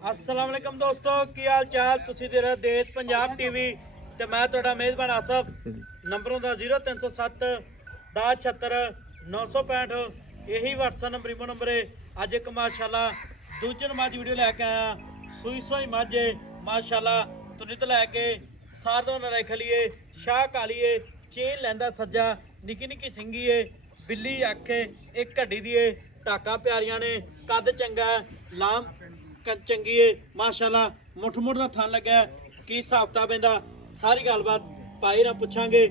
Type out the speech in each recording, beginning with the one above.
अस्सलाम वालेकुम दोस्तों, की हाल चाल? तुसी दे रहे देश पंजाब टीवी ते मैं तुहाडा मेज़बान आसफ। नंबरों का 0307 10 76 965 यही व्हाट्सएप नंबर इमो नंबर है। अज एक माशाल्लाह दूजे नमाज वीडियो लैके आया। सूई सोई मझ माशाल्लाह तुनी तो लैके सारदों नाल खलीए शाह कालीए चेन लैंदा सज्जा निकी निकी सिंगी है बिल्ली अखे एक घड़ी दी टाका प्यारियां ने कद चंगा लाम चंगी है माशाल्लाह मुठ मुठ का थन लगा की हिसाब किताब इहदा सारी गलबात भाई ना पूछांगे।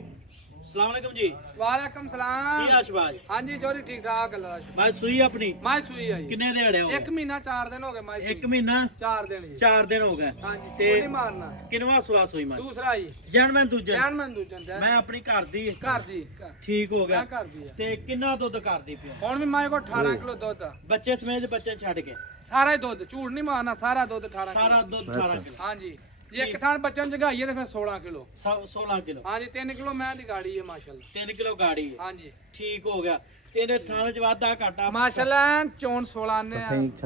अस्सलाम वालेकुम जी। वालेकुम सलाम। की आशबाज? हाँ जी चोरी ठीक ठाक अल्लाह दा शुक्र। मैं सूई अपनी मैं सूई आई किन्ने दिहाड़े हो गए? 1 महीना 4 दिन हो गए। मैं एक महीना 4 दिन जी। 4 दिन हो गए। हाँ जी ते चोरी नहीं मारना। किनवा सुआ सूई मैं दूसरा ही जनमन दूजन जैन दूजन मैं अपनी घर दी घर दी ठीक हो गया मैं घर दी है। ते किन्ना दुध कर दी पियो? हुण भी मारे को 18 किलो दुध आ। बच्चे समेत बच्चे छड़ के सारा ही दुध झूठ नहीं मारना सारा दुध 18 सारा दुध 18 किलो। हाँ जी जे एक थान बच्चन जगाइए तो फिर 16 किलो 16 किलो। हाँ जी 3 किलो मैं दी गाड़ी है माशाल्लाह 3 किलो गाड़ी है। हाँ जी ठीक हो गया तेरे थाने च वादा घाटा माशाल्लाह चौन 16 ने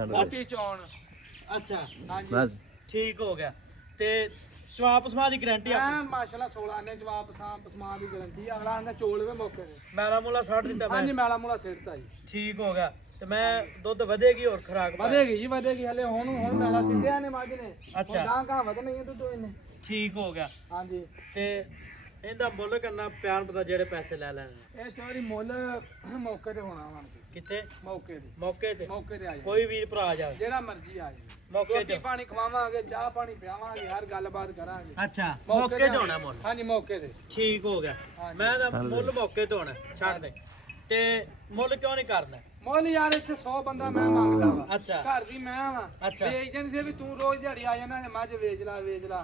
मोटी चौन। अच्छा हाँ जी ठीक हो गया ते जवाब पसमा दी गारंटी मैं माशाल्लाह 16 ने जवाब पसमा दी गारंटी अगला ने चोल वे मौके ते। मैला मूला 60 दिता हाँ मैं जी मैला मूला सिरता जी ठीक हो गया ते मैं दुध ਵਧੇਗੀ और खुराक ਵਧੇਗੀ ਜੀ ਵਧੇਗੀ ਹਲੇ ਹੁਣ ਮੈਲਾ ਸਿੱਧਿਆ ਨੇ ਮੱਝ ਨੇ ਅੱਛਾ। ਗਾਂ ਗਾਂ ਵਧ ਨਹੀਂ ਦੁੱਧ ਇਹਨੇ। ठीक हो गया ਹਾਂਜੀ ਤੇ ਇਹਦਾ ਮੁੱਲ ਕਰਨਾ ਪਿਆਰ ਪਤਾ ਜਿਹੜੇ ਪੈਸੇ ਲੈ ਲੈਣੇ ਇਹ ਚੋਰੀ ਮੁੱਲ ਮੌਕੇ ਤੇ ਹੋਣਾ ਵਾ ਕਿੱਥੇ ਮੌਕੇ ਤੇ ਮੌਕੇ ਤੇ ਆ ਜਾ ਕੋਈ ਵੀਰ ਭਰਾ ਆ ਜਾਵੇ ਜਿਹੜਾ ਮਰਜ਼ੀ ਆ ਜੀ ਮੌਕੇ ਰੋਟੀ ਤੇ ਪਾਣੀ ਖਵਾਵਾਂਗੇ ਚਾਹ ਪਾਣੀ ਪਿਆਵਾਂਗੇ ਹਰ ਗੱਲਬਾਤ ਕਰਾਂਗੇ। ਅੱਛਾ ਮੌਕੇ ਤੇ ਹੋਣਾ ਮੁੱਲ ਹਾਂਜੀ ਮੌਕੇ ਤੇ ਠੀਕ ਹੋ ਗਿਆ ਹਾਂਜੀ। ਮੈਂ ਤਾਂ ਮੁੱਲ ਮੌਕੇ ਤੇ ਹੋਣਾ ਛੱਡ ਦੇ ਤੇ ਮੁੱਲ ਕਿਉਂ ਨਹੀਂ ਕਰਨਾ? ਮੁੱਲ ਯਾਰ ਇੱਥੇ 100 ਬੰਦਾ ਮੈਂ ਮੰਗਦਾ ਵਾ ਅੱਛਾ ਘਰ ਦੀ ਮੈਂ ਵਾ ਅੱਛਾ। ਵੇਚ ਜਾਂਦੇ ਵੀ ਤੂੰ ਰੋਜ਼ ਦਿਹਾੜੀ ਆ ਜਾਣਾ ਮੱਝ ਵੇਚ ਲਾ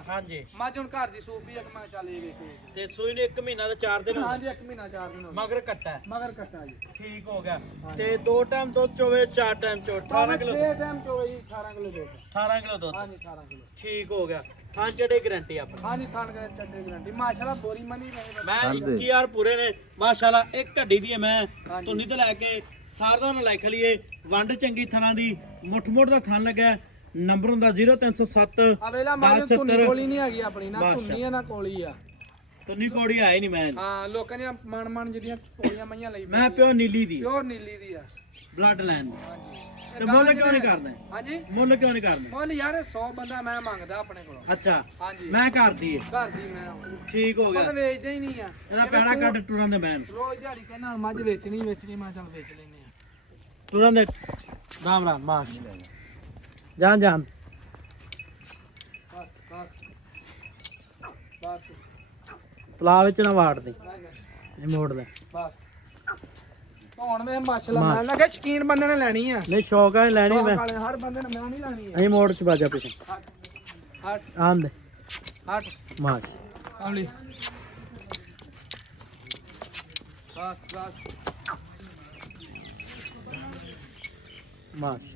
ਹਾਂਜੀ ਮੱਝ ਹੁਣ ਘਰ ਦੀ ਸੂਪੀ ਆ ਤੇ ਮੈਂ ਚੱਲ ਇਹ ਵੇਖ ਤੇ ਸੂਈ ਨੇ 1 ਮਹੀਨਾ ਦਾ 4 ਦਿਨ ਹੋ ਹਾਂਜੀ 1 ਮਹੀਨਾ 4 ਦਿਨ ਹੋ ਗਏ ਮਗਰ ਕੱਟਾ ਹੈ। ਮਗਰ ਕੱਟਾ ਜੀ ਠੀਕ ਹੋ ਗਿਆ ਤੇ 2 ਟਾਈਮ ਦੁੱਧ ਚੋਵੇ 4 ਟਾਈਮ ਚੋ 18 ਕਿਲੋ 6 ਟਾਈਮ ਚੋਈ 18 ਕਿਲੋ ਦੁੱਧ 18 ਕਿਲੋ ਦੁੱਧ ਹਾਂਜੀ 18 ਕਿਲੋ ਠੀਕ ਹੋ ਗਿਆ ਥਾਂ ਚੜੇ ਗਾਰੰਟੀ ਆਪਣੀ ਹਾਂਜੀ ਥਾਣ ਕੇ ਚੱਡੇ ਗਰੰਟੀ ਮਾਸ਼ਾਅੱਲਾ ਬੋਰੀ ਮਨੀ ਰਹੇ ਮੈਂ 21000 ਪੂਰੇ ਨੇ ਮਾਸ਼ਾਅੱਲਾ ਇੱਕ ਘੱਡੀ ਦੀ ਹੈ ਮੈਂ ਤੁੰਨੀ ਤੋਂ ਲੈ ਕੇ ਸਾਰਦਾ ਨਾਲ ਲਿਖ ਲਈਏ ਵੰਡ ਚੰਗੀ ਥਾਂ ਦੀ ਮੁੱਠ ਮੁੱਠ ਦਾ ਥਾਂ ਲੱਗਾ ਨੰਬਰ ਹੁੰਦਾ 0307 ਅਵੇਲਾ ਮਾਜਨ ਤੁੰਨੀ ਕੋਲੀ ਨਹੀਂ ਹੈਗੀ ਆਪਣੀ ਨਾ ਤੁੰਨੀ ਆ ਨਾ ਕੋਲੀ ਆ ਤੁੰਨੀ ਕੋੜੀ ਆਏ ਨਹੀਂ ਮੈਂ ਹਾਂ ਲੋਕਾਂ ਨੇ ਮਨ ਜਿਹੜੀਆਂ ਕੋਲੀਆਂ ਮਈਆਂ ਲਈ ਮੈਂ ਪਿਓ ਨੀਲੀ ਦੀ ਪਿਓਰ ਨੀਲੀ ਦੀ ਆ ਬਲੱਡ ਲਾਈਨ ਹਾਂਜੀ ਤੇ ਮੁੱਲ ਕਿਉਂ ਨਹੀਂ ਕਰਦਾ? ਹਾਂਜੀ ਮੁੱਲ ਕਿਉਂ ਨਹੀਂ ਕਰਦਾ? ਮੁੱਲ ਯਾਰ 100 ਬੰਦਾ ਮੈਂ ਮੰਗਦਾ ਆਪਣੇ ਕੋਲੋਂ। ਅੱਛਾ ਹਾਂਜੀ ਮੈਂ ਕਰਦੀ ਏ ਘਰ ਦੀ ਮੈਂ ਠੀਕ ਹੋ ਗਿਆ ਆਪਾਂ ਵੇਚਦੇ ਹੀ ਨਹੀਂ ਆ ਇਹਦਾ ਪੈੜਾ ਕੱਢ ਟੁਰਾਂ ਦੇ ਮੈਂ ਰੋਜ਼ ਦਿਹਾੜੀ ਕਹਿੰਦਾ ਮੱਝ ਵੇਚਣੀ ਮੈਂ ਚੱਲ ਵੇਚ ਲੈਨੇ ਆ ਟੁਰਾਂ ਦੇ ਰਾਮ ਰਾਮ ਮਾਸ਼ ਜਾਨ ਜਾਨ ਬਸ ਪਲਾ ਵਿੱਚ ਨਾ ਵਾੜ ਦੇ ਇਹ ਮੋੜ ਦੇ ਬਸ ਹੁਣ ਵੇ ਮਾਸ਼ਾਅੱਲਾ ਮੈਂ ਲੱਗਾ ਸ਼ਕੀਨ ਬੰਦੇ ਨੇ ਲੈਣੀ ਆ ਨਹੀਂ ਸ਼ੌਕ ਹੈ ਲੈਣੀ ਮੈਂ ਹਰ ਬੰਦੇ ਨੇ ਮੈਂ ਨਹੀਂ ਲੈਣੀ ਅਸੀਂ ਮੋੜ ਚ ਬਾਜਾ ਪਿਛੇ ਹਟ ਆਂਦੇ ਹਟ ਮਾਸ਼ ਆਵਲੀ ਬਸ ਮਾਸ਼